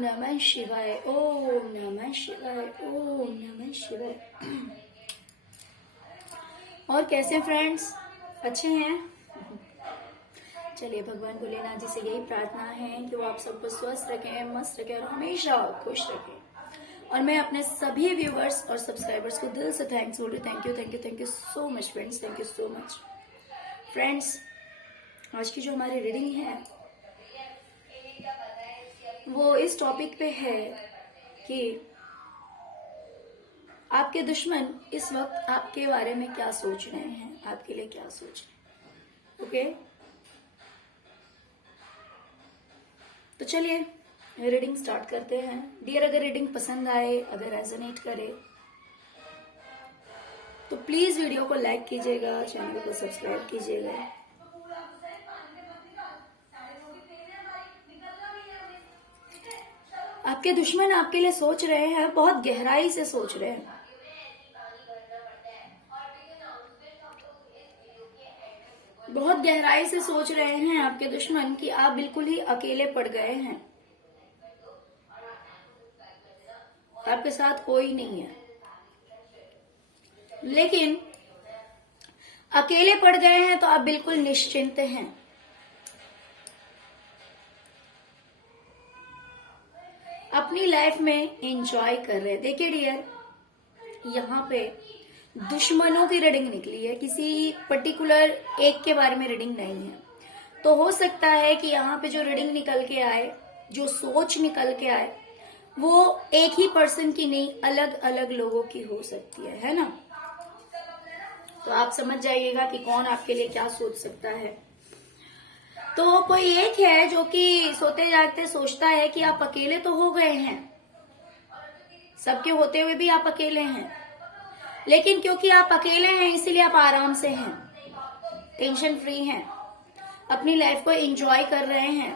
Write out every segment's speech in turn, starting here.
नमः शिवाय, ओम नमः शिवाय, ओम नमः शिवाय। और कैसे फ्रेंड्स, अच्छे हैं? चलिए, भगवान भोलेनाथ जी से यही प्रार्थना है कि वो आप सबको स्वस्थ रखें, मस्त रखें और हमेशा खुश रखें। और मैं अपने सभी व्यूवर्स और सब्सक्राइबर्स को दिल से थैंक्स बोल रही हूँ। Thank you thank you thank you so much friends, thank you so much friends. आज की जो हमारी रीडिंग है वो इस टॉपिक पे है कि आपके दुश्मन इस वक्त आपके बारे में क्या सोच रहे हैं, आपके लिए क्या सोच रहे हैं। ओके, तो चलिए रीडिंग स्टार्ट करते हैं। डियर, अगर रीडिंग पसंद आए, अगर रेजोनेट करे तो प्लीज वीडियो को लाइक कीजिएगा, चैनल को सब्सक्राइब कीजिएगा। आपके दुश्मन आपके लिए सोच रहे हैं, बहुत गहराई से सोच रहे हैं। बहुत गहराई से सोच रहे हैं आपके दुश्मन कि आप बिल्कुल ही अकेले पड़ गए हैं, आपके साथ कोई नहीं है। लेकिन अकेले पड़ गए हैं तो आप बिल्कुल निश्चिंत हैं। अपनी लाइफ में एंजॉय कर रहे हैं। देखिए डियर, यहाँ पे दुश्मनों की रीडिंग निकली है, किसी पर्टिकुलर एक के बारे में रीडिंग नहीं है। तो हो सकता है कि यहाँ पे जो रीडिंग निकल के आए, जो सोच निकल के आए, वो एक ही पर्सन की नहीं, अलग अलग लोगों की हो सकती है ना। तो आप समझ जाइएगा कि कौन आपके लिए क्या सोच सकता है। तो कोई एक है जो कि सोते जागते सोचता है कि आप अकेले तो हो गए हैं, सबके होते हुए भी आप अकेले हैं, लेकिन क्योंकि आप अकेले हैं इसीलिए आप आराम से हैं, टेंशन फ्री हैं, अपनी लाइफ को एंजॉय कर रहे हैं।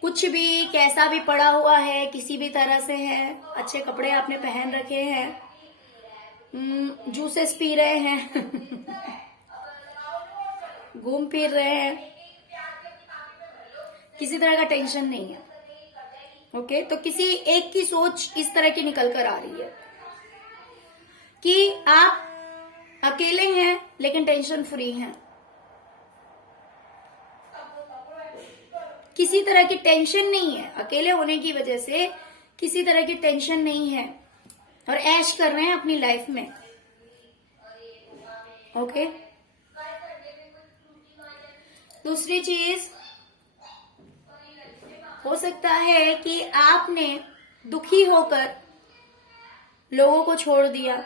कुछ भी कैसा भी पड़ा हुआ है, किसी भी तरह से है, अच्छे कपड़े आपने पहन रखे हैं, जूसेस पी रहे हैं घूम फिर रहे हैं, किसी तरह का टेंशन नहीं है। ओके, तो किसी एक की सोच इस तरह की निकल कर आ रही है कि आप अकेले हैं लेकिन टेंशन फ्री हैं, किसी तरह की टेंशन नहीं है, अकेले होने की वजह से किसी तरह की टेंशन नहीं है और ऐश कर रहे हैं अपनी लाइफ में। ओके, दूसरी चीज हो सकता है कि आपने दुखी होकर लोगों को छोड़ दिया,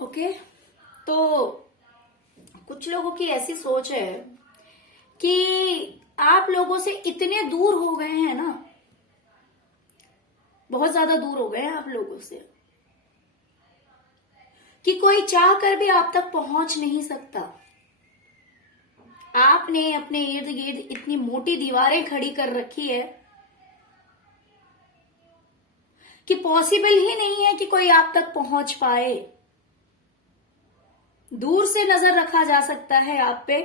ओके। तो कुछ लोगों की ऐसी सोच है कि आप लोगों से इतने दूर हो गए हैं ना, बहुत ज्यादा दूर हो गए हैं आप लोगों से कि कोई चाह कर भी आप तक पहुंच नहीं सकता। आपने अपने इर्द गिर्द इतनी मोटी दीवारें खड़ी कर रखी है कि पॉसिबल ही नहीं है कि कोई आप तक पहुंच पाए। दूर से नजर रखा जा सकता है आप पे,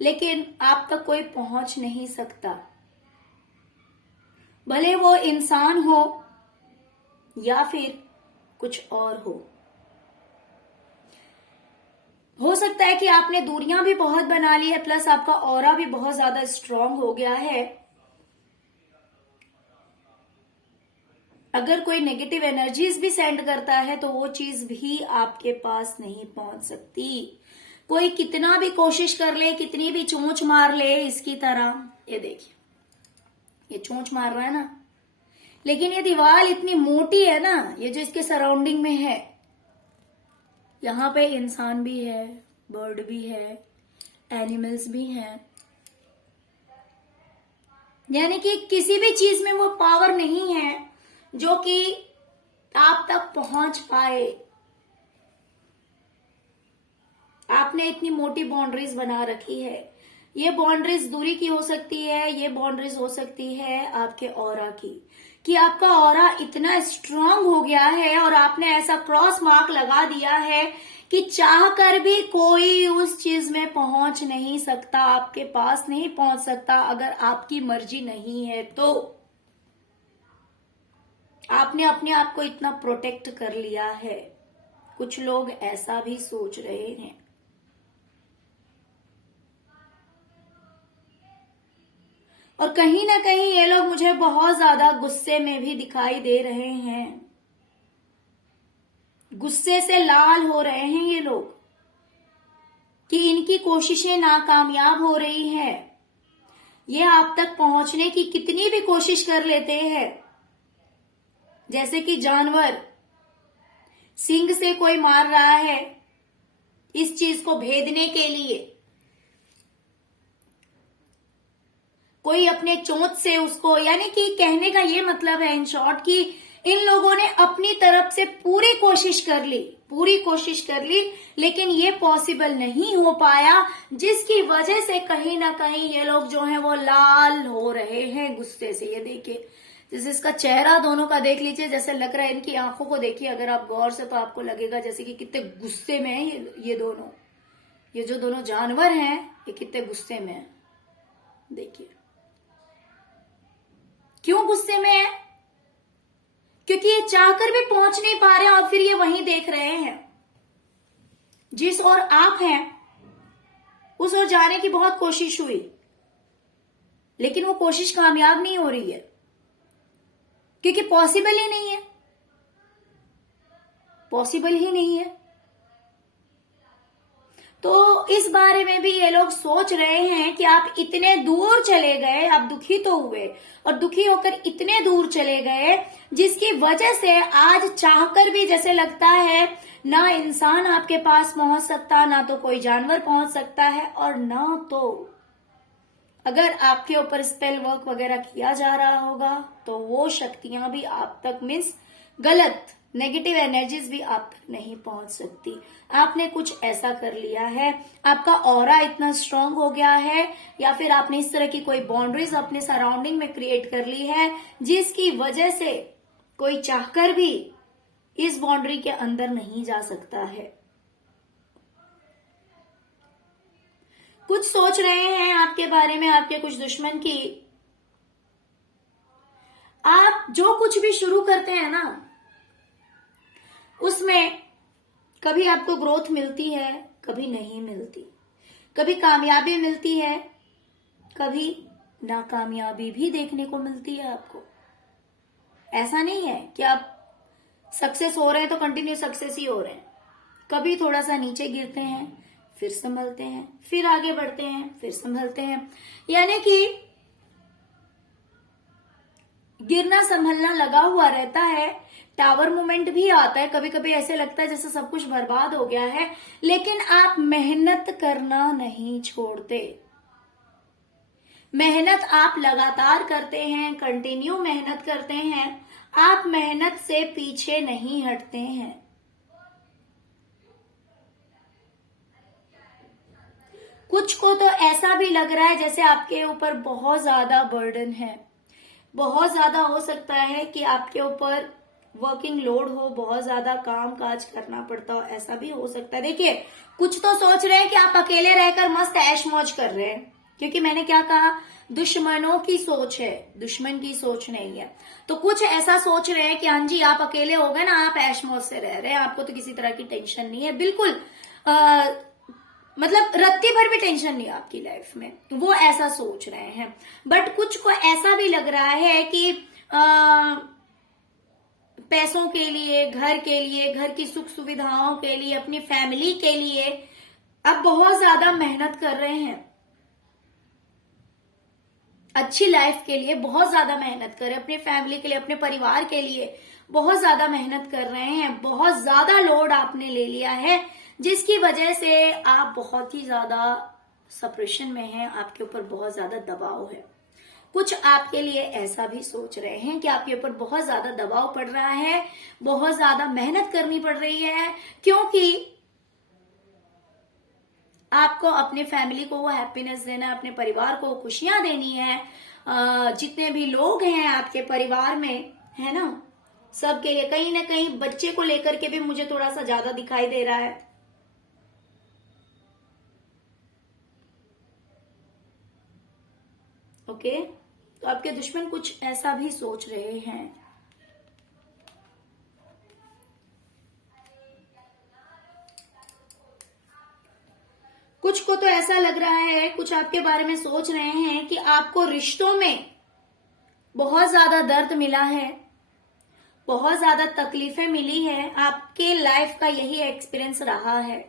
लेकिन आप तक कोई पहुंच नहीं सकता, भले वो इंसान हो या फिर कुछ और हो सकता है कि आपने दूरियां भी बहुत बना ली है, प्लस आपका ऑरा भी बहुत ज्यादा स्ट्रांग हो गया है। अगर कोई नेगेटिव एनर्जीज भी सेंड करता है तो वो चीज भी आपके पास नहीं पहुंच सकती। कोई कितना भी कोशिश कर ले, कितनी भी चोंच मार ले इसकी तरह, ये देखिए ये चोंच मार रहा है ना, लेकिन ये दीवार इतनी मोटी है ना, ये जो इसके सराउंडिंग में है, यहाँ पे इंसान भी है, बर्ड भी है, एनिमल्स भी हैं, यानी कि किसी भी चीज में वो पावर नहीं है जो कि आप तक पहुंच पाए। आपने इतनी मोटी बाउंड्रीज बना रखी है। ये बाउंड्रीज दूरी की हो सकती है, ये बाउंड्रीज हो सकती है आपके ऑरा की, कि आपका ऑरा इतना स्ट्रांग हो गया है और आपने ऐसा क्रॉस मार्क लगा दिया है कि चाह कर भी कोई उस चीज में पहुंच नहीं सकता, आपके पास नहीं पहुंच सकता अगर आपकी मर्जी नहीं है तो। आपने अपने आप को इतना प्रोटेक्ट कर लिया है। कुछ लोग ऐसा भी सोच रहे हैं। और कहीं ना कहीं ये लोग मुझे बहुत ज्यादा गुस्से में भी दिखाई दे रहे हैं। गुस्से से लाल हो रहे हैं ये लोग कि इनकी कोशिशें नाकामयाब हो रही हैं। ये आप तक पहुंचने की कितनी भी कोशिश कर लेते हैं, जैसे कि जानवर सींग से कोई मार रहा है इस चीज को भेदने के लिए, कोई अपने चोंच से उसको, यानी कि कहने का ये मतलब है इन शॉर्ट कि इन लोगों ने अपनी तरफ से पूरी कोशिश कर ली, लेकिन ये पॉसिबल नहीं हो पाया, जिसकी वजह से कहीं ना कहीं ये लोग जो हैं वो लाल हो रहे हैं गुस्से से। ये देखिए, जैसे इसका चेहरा दोनों का देख लीजिए, जैसे लग रहा है, इनकी आंखों को देखिए अगर आप गौर से तो आपको लगेगा जैसे कि कितने गुस्से में है ये दोनों, ये जो दोनों जानवर हैं ये कितने गुस्से में है। देखिए क्यों गुस्से में है, क्योंकि ये चाहकर भी पहुंच नहीं पा रहे हैं और फिर ये वहीं देख रहे हैं। जिस ओर आप हैं उस ओर जाने की बहुत कोशिश हुई, लेकिन वो कोशिश कामयाब नहीं हो रही है, क्योंकि पॉसिबल ही नहीं है, पॉसिबल ही नहीं है। तो इस बारे में भी ये लोग सोच रहे हैं कि आप इतने दूर चले गए, आप दुखी तो हुए और दुखी होकर इतने दूर चले गए, जिसकी वजह से आज चाहकर भी जैसे लगता है ना इंसान आपके पास पहुंच सकता, ना तो कोई जानवर पहुंच सकता है, और ना तो अगर आपके ऊपर स्पेल वर्क वगैरह किया जा रहा होगा तो वो शक्तियां भी आप तक, मीन्स गलत नेगेटिव एनर्जीज भी आप तक नहीं पहुंच सकती। आपने कुछ ऐसा कर लिया है, आपका ऑरा इतना स्ट्रांग हो गया है, या फिर आपने इस तरह की कोई बाउंड्रीज अपने सराउंडिंग में क्रिएट कर ली है, जिसकी वजह से कोई चाहकर भी इस बाउंड्री के अंदर नहीं जा सकता है। कुछ सोच रहे हैं आपके बारे में आपके कुछ दुश्मन की। आप जो कुछ भी शुरू करते हैं ना, उसमें कभी आपको ग्रोथ मिलती है, कभी नहीं मिलती, कभी कामयाबी मिलती है, कभी नाकामयाबी भी देखने को मिलती है आपको। ऐसा नहीं है कि आप सक्सेस हो रहे हैं तो कंटिन्यू सक्सेस ही हो रहे हैं। कभी थोड़ा सा नीचे गिरते हैं, फिर संभलते हैं, फिर आगे बढ़ते हैं, फिर संभलते हैं, यानी कि गिरना संभलना लगा हुआ रहता है। टावर मोमेंट भी आता है, कभी कभी ऐसे लगता है जैसे सब कुछ बर्बाद हो गया है, लेकिन आप मेहनत करना नहीं छोड़ते। मेहनत आप लगातार करते हैं, कंटिन्यू मेहनत करते हैं, आप मेहनत से पीछे नहीं हटते हैं। कुछ को तो ऐसा भी लग रहा है जैसे आपके ऊपर बहुत ज्यादा बर्डन है, बहुत ज्यादा हो सकता है कि आपके ऊपर वर्किंग लोड हो, बहुत ज्यादा काम काज करना पड़ता हो, ऐसा भी हो सकता है। देखिए कुछ तो सोच रहे हैं कि आप अकेले रहकर मस्त ऐश मौज कर रहे हैं, क्योंकि मैंने क्या कहा, दुश्मनों की सोच है, दुश्मन की सोच नहीं है। तो कुछ ऐसा सोच रहे हैं कि हाँ जी आप अकेले हो गए ना, आप ऐश मौज से रह रहे हैं, आपको तो किसी तरह की टेंशन नहीं है, बिल्कुल मतलब रत्ती भर भी टेंशन नहीं है आपकी लाइफ में, वो ऐसा सोच रहे हैं। बट कुछ को ऐसा भी लग रहा है कि पैसों के लिए, घर के लिए, घर की सुख सुविधाओं के लिए, अपनी फैमिली के लिए आप बहुत ज्यादा मेहनत कर रहे हैं, अच्छी लाइफ के लिए बहुत ज्यादा मेहनत कर रहे हैं, अपनी फैमिली के लिए, अपने परिवार के लिए बहुत ज्यादा मेहनत कर रहे हैं, बहुत ज्यादा लोड आपने ले लिया है, जिसकी वजह से आप बहुत ही ज्यादा सप्रेशन में हैं, आपके ऊपर बहुत ज्यादा दबाव है। कुछ आपके लिए ऐसा भी सोच रहे हैं कि आपके ऊपर बहुत ज्यादा दबाव पड़ रहा है, बहुत ज्यादा मेहनत करनी पड़ रही है, क्योंकि आपको अपने फैमिली को वो हैप्पीनेस देना है, अपने परिवार को खुशियां देनी है। जितने भी लोग हैं आपके परिवार में, है ना, सबके लिए कहीं ना कहीं बच्चे को लेकर के भी मुझे थोड़ा सा ज्यादा दिखाई दे रहा है। ओके, तो आपके दुश्मन कुछ ऐसा भी सोच रहे हैं। कुछ को तो ऐसा लग रहा है, कुछ आपके बारे में सोच रहे हैं कि आपको रिश्तों में बहुत ज्यादा दर्द मिला है, बहुत ज्यादा तकलीफें मिली है, आपके लाइफ का यही एक्सपीरियंस रहा है,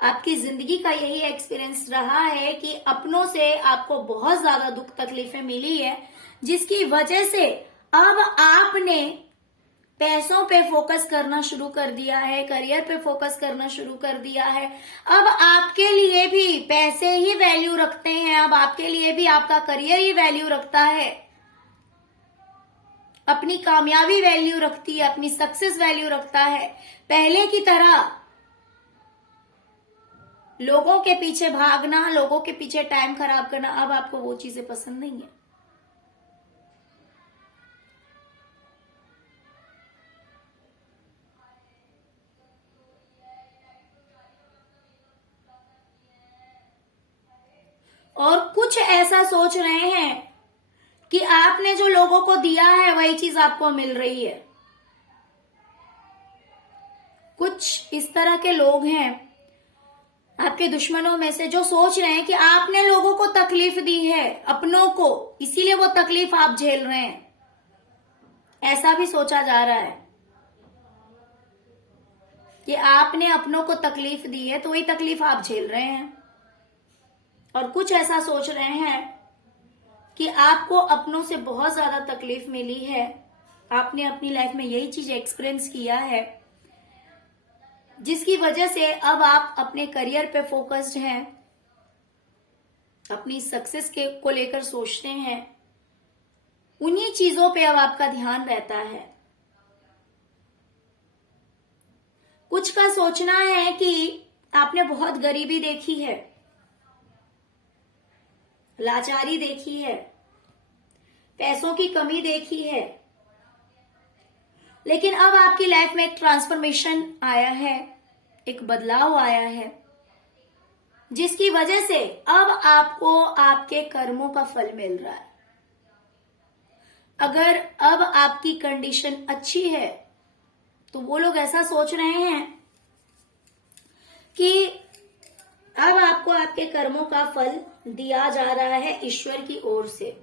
आपकी जिंदगी का यही एक्सपीरियंस रहा है कि अपनों से आपको बहुत ज्यादा दुख तकलीफें मिली है, जिसकी वजह से अब आपने पैसों पे फोकस करना शुरू कर दिया है, करियर पे फोकस करना शुरू कर दिया है। अब आपके लिए भी पैसे ही वैल्यू रखते हैं, अब आपके लिए भी आपका करियर ही वैल्यू रखता है, अपनी कामयाबी वैल्यू रखती है, अपनी सक्सेस वैल्यू रखता है। पहले की तरह लोगों के पीछे भागना, लोगों के पीछे टाइम खराब करना, अब आपको वो चीजें पसंद नहीं है। और कुछ ऐसा सोच रहे हैं कि आपने जो लोगों को दिया है वही चीज आपको मिल रही है। कुछ इस तरह के लोग हैं आपके दुश्मनों में से जो सोच रहे हैं कि आपने लोगों को तकलीफ दी है, अपनों को, इसीलिए वो तकलीफ आप झेल रहे हैं। ऐसा भी सोचा जा रहा है कि आपने अपनों को तकलीफ दी है तो वही तकलीफ आप झेल रहे हैं। और कुछ ऐसा सोच रहे हैं कि आपको अपनों से बहुत ज्यादा तकलीफ मिली है, आपने अपनी लाइफ में यही चीज एक्सपीरियंस किया है, जिसकी वजह से अब आप अपने करियर पे फोकस्ड हैं, अपनी सक्सेस के को लेकर सोचते हैं, उन्हीं चीजों पे अब आपका ध्यान रहता है। कुछ का सोचना है कि आपने बहुत गरीबी देखी है, लाचारी देखी है, पैसों की कमी देखी है, लेकिन अब आपकी लाइफ में एक ट्रांसफॉर्मेशन आया है, एक बदलाव आया है, जिसकी वजह से अब आपको आपके कर्मों का फल मिल रहा है। अगर अब आपकी कंडीशन अच्छी है तो वो लोग ऐसा सोच रहे हैं कि अब आपको आपके कर्मों का फल दिया जा रहा है ईश्वर की ओर से।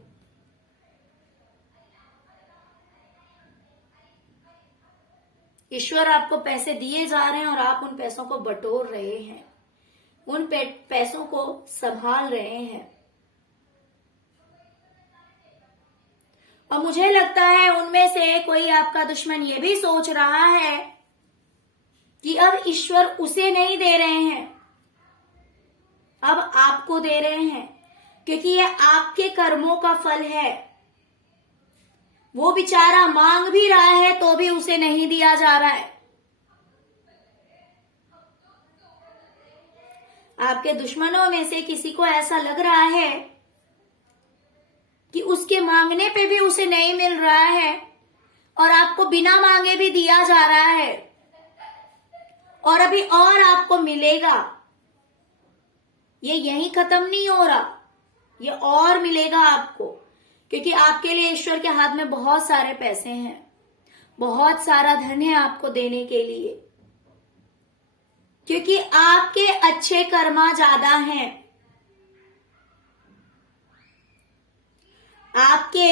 ईश्वर आपको पैसे दिए जा रहे हैं और आप उन पैसों को बटोर रहे हैं, उन पैसों को संभाल रहे हैं। और मुझे लगता है उनमें से कोई आपका दुश्मन ये भी सोच रहा है कि अब ईश्वर उसे नहीं दे रहे हैं, अब आपको दे रहे हैं, क्योंकि ये आपके कर्मों का फल है। वो बेचारा मांग भी रहा है तो भी उसे नहीं दिया जा रहा है। आपके दुश्मनों में से किसी को ऐसा लग रहा है कि उसके मांगने पे भी उसे नहीं मिल रहा है और आपको बिना मांगे भी दिया जा रहा है, और अभी और आपको मिलेगा। ये यहीं खत्म नहीं हो रहा, ये और मिलेगा आपको, क्योंकि आपके लिए ईश्वर के हाथ में बहुत सारे पैसे हैं, बहुत सारा धन है आपको देने के लिए, क्योंकि आपके अच्छे कर्मा ज्यादा हैं। आपके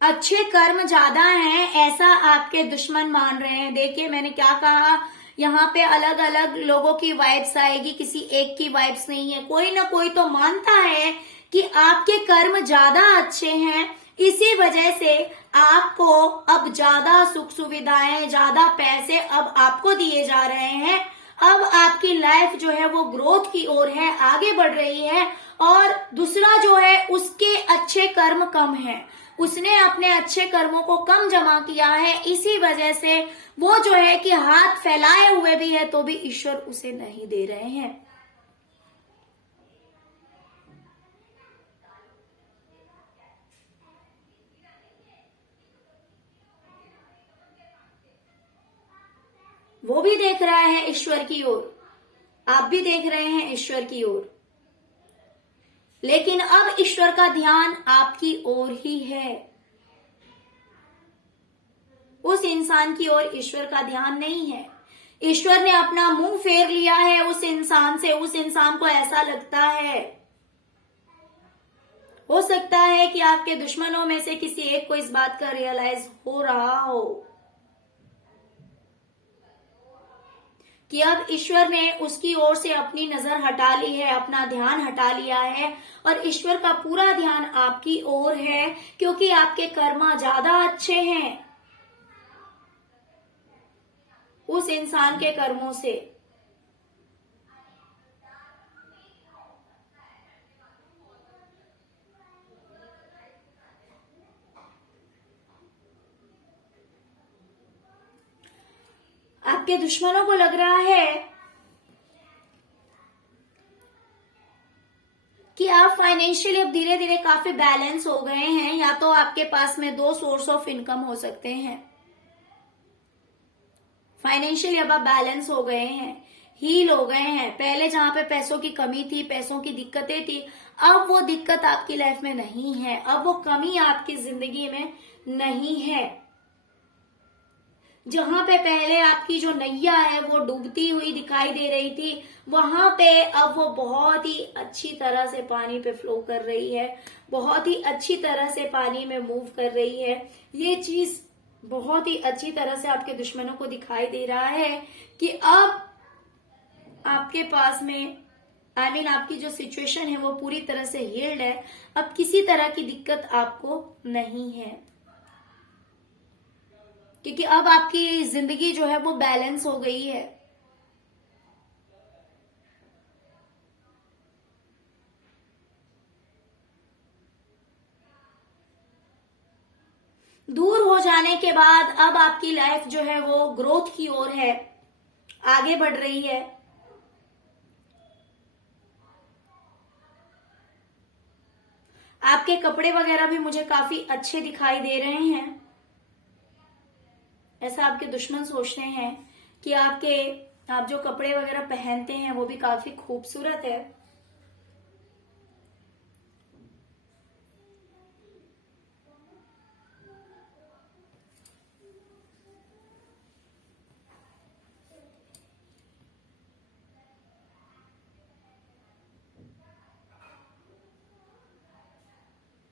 अच्छे कर्म ज्यादा हैं, ऐसा आपके दुश्मन मान रहे हैं। देखिए मैंने क्या कहा, यहाँ पे अलग अलग लोगों की वाइब्स आएगी, किसी एक की वाइब्स नहीं है। कोई ना कोई तो मानता है कि आपके कर्म ज्यादा अच्छे हैं, इसी वजह से आपको अब ज्यादा सुख सुविधाएं, ज्यादा पैसे अब आपको दिए जा रहे हैं। अब आपकी लाइफ जो है वो ग्रोथ की ओर है, आगे बढ़ रही है। और दूसरा जो है उसके अच्छे कर्म कम है, उसने अपने अच्छे कर्मों को कम जमा किया है, इसी वजह से वो जो है कि हाथ फैलाए हुए भी है तो भी ईश्वर उसे नहीं दे रहे हैं। वो भी देख रहा है ईश्वर की ओर, आप भी देख रहे हैं ईश्वर की ओर, लेकिन अब ईश्वर का ध्यान आपकी ओर ही है। उस इंसान की ओर ईश्वर का ध्यान नहीं है। ईश्वर ने अपना मुंह फेर लिया है उस इंसान से। उस इंसान को ऐसा लगता है, हो सकता है कि आपके दुश्मनों में से किसी एक को इस बात का रियलाइज हो रहा हो कि अब ईश्वर ने उसकी ओर से अपनी नजर हटा ली है, अपना ध्यान हटा लिया है, और ईश्वर का पूरा ध्यान आपकी ओर है, क्योंकि आपके कर्म ज्यादा अच्छे हैं उस इंसान के कर्मों से। आपके दुश्मनों को लग रहा है कि आप फाइनेंशियली अब धीरे धीरे काफी बैलेंस हो गए हैं, या तो आपके पास में 2 सोर्स ऑफ इनकम हो सकते हैं। फाइनेंशियली अब आप बैलेंस हो गए हैं, हील हो गए हैं। पहले जहां पे पैसों की कमी थी, पैसों की दिक्कतें थी, अब वो दिक्कत आपकी लाइफ में नहीं है, अब वो कमी आपकी जिंदगी में नहीं है। जहां पे पहले आपकी जो नैया है वो डूबती हुई दिखाई दे रही थी, वहां पे अब वो बहुत ही अच्छी तरह से पानी पे फ्लो कर रही है, बहुत ही अच्छी तरह से पानी में मूव कर रही है। ये चीज बहुत ही अच्छी तरह से आपके दुश्मनों को दिखाई दे रहा है कि अब आपके पास में आपकी जो सिचुएशन है वो पूरी तरह से हील्ड है। अब किसी तरह की दिक्कत आपको नहीं है, क्योंकि अब आपकी जिंदगी जो है वो बैलेंस हो गई है। दूर हो जाने के बाद अब आपकी लाइफ जो है वो ग्रोथ की ओर है, आगे बढ़ रही है। आपके कपड़े वगैरह भी मुझे काफी अच्छे दिखाई दे रहे हैं। ऐसा आपके दुश्मन सोचते हैं कि आप जो कपड़े वगैरह पहनते हैं वो भी काफी खूबसूरत है।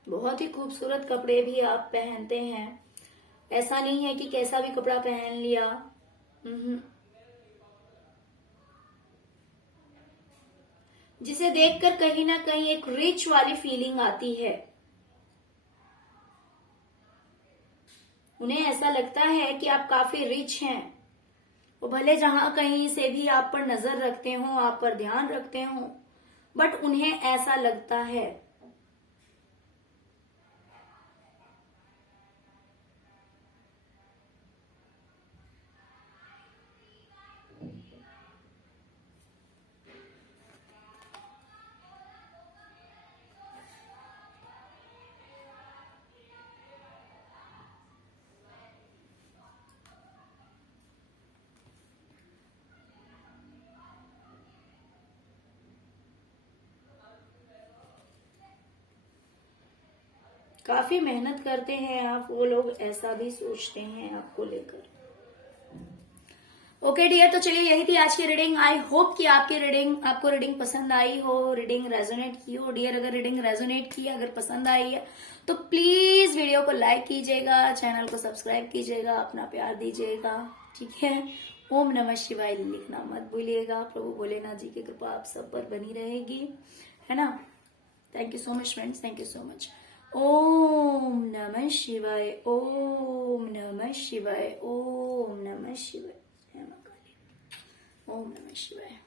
बहुत ही खूबसूरत कपड़े भी आप पहनते हैं। ऐसा नहीं है कि कैसा भी कपड़ा पहन लिया। जिसे देखकर कहीं ना कहीं एक रिच वाली फीलिंग आती है। उन्हें ऐसा लगता है कि आप काफी रिच हैं। वो भले जहां कहीं से भी आप पर नजर रखते हो, आप पर ध्यान रखते हो, बट उन्हें ऐसा लगता है। काफी मेहनत करते हैं आप, वो लोग ऐसा भी सोचते हैं आपको लेकर। ओके डियर, तो चलिए यही थी आज की रीडिंग। आई होप कि आपको रीडिंग पसंद आई हो, रीडिंग रेजोनेट की हो। डियर, अगर रीडिंग रेजोनेट की, अगर पसंद आई है तो प्लीज वीडियो को लाइक कीजिएगा, चैनल को सब्सक्राइब कीजिएगा, अपना प्यार दीजिएगा, ठीक है। ओम नमः शिवाय लिखना मत भूलिएगा। प्रभु भोलेनाथ जी की कृपा आप सब पर बनी रहेगी, है ना। Thank you so much friends, thank you so much. ओम नमः शिवाय, ओम नमः शिवाय, ओम नमः शिवाय, ओम नमः शिवाय।